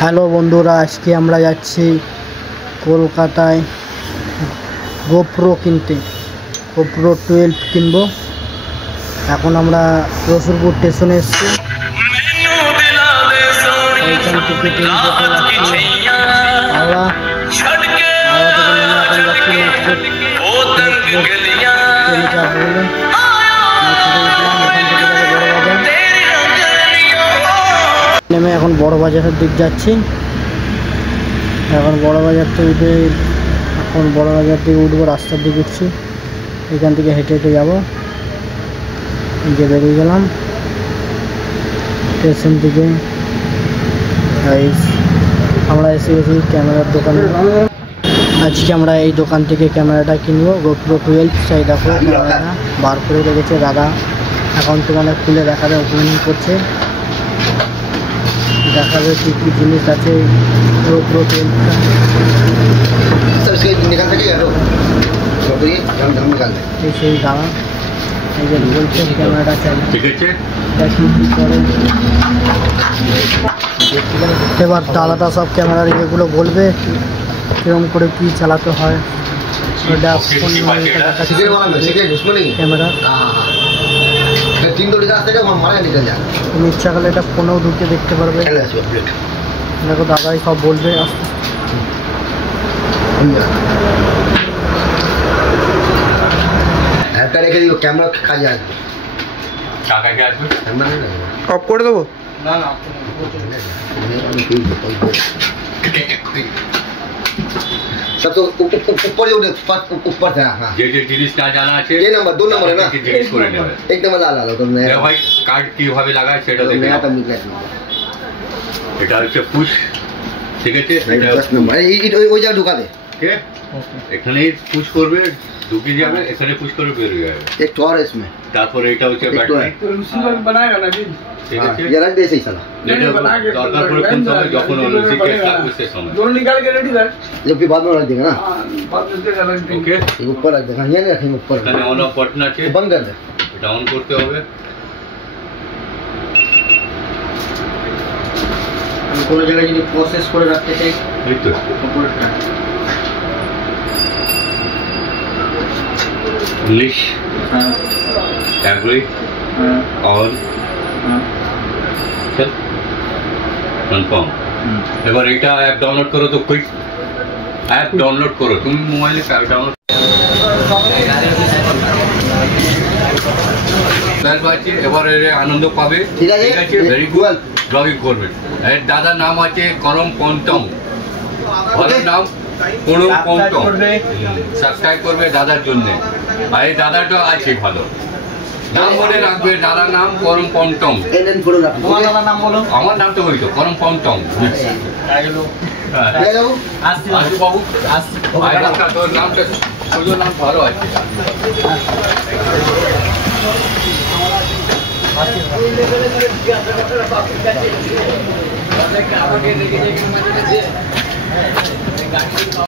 Hello বন্ধুরা, আজকে আমরা যাচ্ছি কলকাতায় গোপ্রো কিনতে। গোপ্রো 12 কিনবো। এখন আমরা রসুলপুর স্টেশনে এসেছি। এইখান থেকে ট্রেন করতে যাচ্ছি হাওড়া। হাওড়া থেকে নেমে এখন যাচ্ছি ট্রেনে চাপবো বলে নেমে এখন বড় বাজারের দিক যাচ্ছি। এখন বড় বাজার থেকে উঠে উঠবো, রাস্তার দিকে উঠছি। এখান থেকে হেঁটে হেঁটে যাবো। যে বেরিয়ে গেলাম স্টেশন থেকে। আমরা এসে গেছি ক্যামেরার দোকানে। আজকে আমরা এই দোকান থেকে ক্যামেরাটা কিনবো, গোপ্রো 12। সেই দেখো ক্যামেরাটা বার করে রেখেছে দাদা। এখন তো মানে খুলে দেখাবে, ওপেনিং করছে, দেখাবে কী কী জিনিস আছে গোপ্রো 12। সেই দাঁড়া, এই যে বলছে ক্যামেরাটা চাই। এবার দাদাটা সব ক্যামেরার ইয়েগুলো বলবে, কিরকম করে কি চালাতে হয়। ক্যামেরা তুমি ইচ্ছা করলে এটা ফোনেও ঢুকে দেখতে পারবে। দেখো দাদাই সব বলবে। অফ করে দেবো। না না, सब तो ऊपर ही ऊपर से। हाँ, যে জিনিস না জানা আছে, ये नंबर 2 नंबर है ना, জিজ্ঞেস করে নেবে। एक नंबर ला लो तुमने ভাই কার্ড কিভাবে লাগায় সেটা দেখে नया নাও। तो निकला है। এটা হচ্ছে পুশ, ঠিক আছে? नहीं 10 नंबर ওই জায়গা ঢুকা দে। ওকে, এখানে পুশ করবে, ঢুকে যাবে, এখানে পুশ করে বের হয়ে যাবে। एक तो और है इसमें। তারপরে এটা হচ্ছে ব্যাটারি, रिसीवर बनाएगा ना जी। ঠিক আছে? ये रख दे सही साला। এটা দরকার পড়ে কোন সময় যখন ওলজি কেস লাগবে সেই সময়। दोनों निकाल के रेडी रख। जब भी बाद में रख देगा ना। हां, बाद में देगा रख दे। ওকে, ऊपर रख देगा, ये नहीं रखेंगे ऊपर। এখানে অন অফ বাটন আছে, बंद कर दे। এটা অন করতে হবে। আমি কোন জায়গায় যদি প্রসেস করে রাখতে চাই, এই তো উপরেটা ইংলিশ হ্যাঁ অ্যাগ্রি হ্যাঁ অন চল কনফার্ম। এবার এটা অ্যাপ ডাউনলোড করো, তো কুইক অ্যাপ ডাউনলোড করো, তুমি মোবাইলে অ্যাপ ডাউনলোড আছে। এবার এর আনন্দ পাবে, ঠিক আছে? Very good. ব্লগিং করবে। এর দাদার নাম আছে করম পন্টম, ভালোর নাম করম পন্টম। সাবস্ক্রাইব করবে দাদার জন্যে। আর এই দাদাটা আছে ভালো, নাম মনে রাখবে, দাদার নাম করম পন্টম। এনএন ফটো রাখ। তোমার দাদার নাম বলো। আমার নাম তো হইতো করম পন্টম। ले जाओ। আসু বাবু, তোর নামটা, তোর নাম ভালো আছে। আমাকে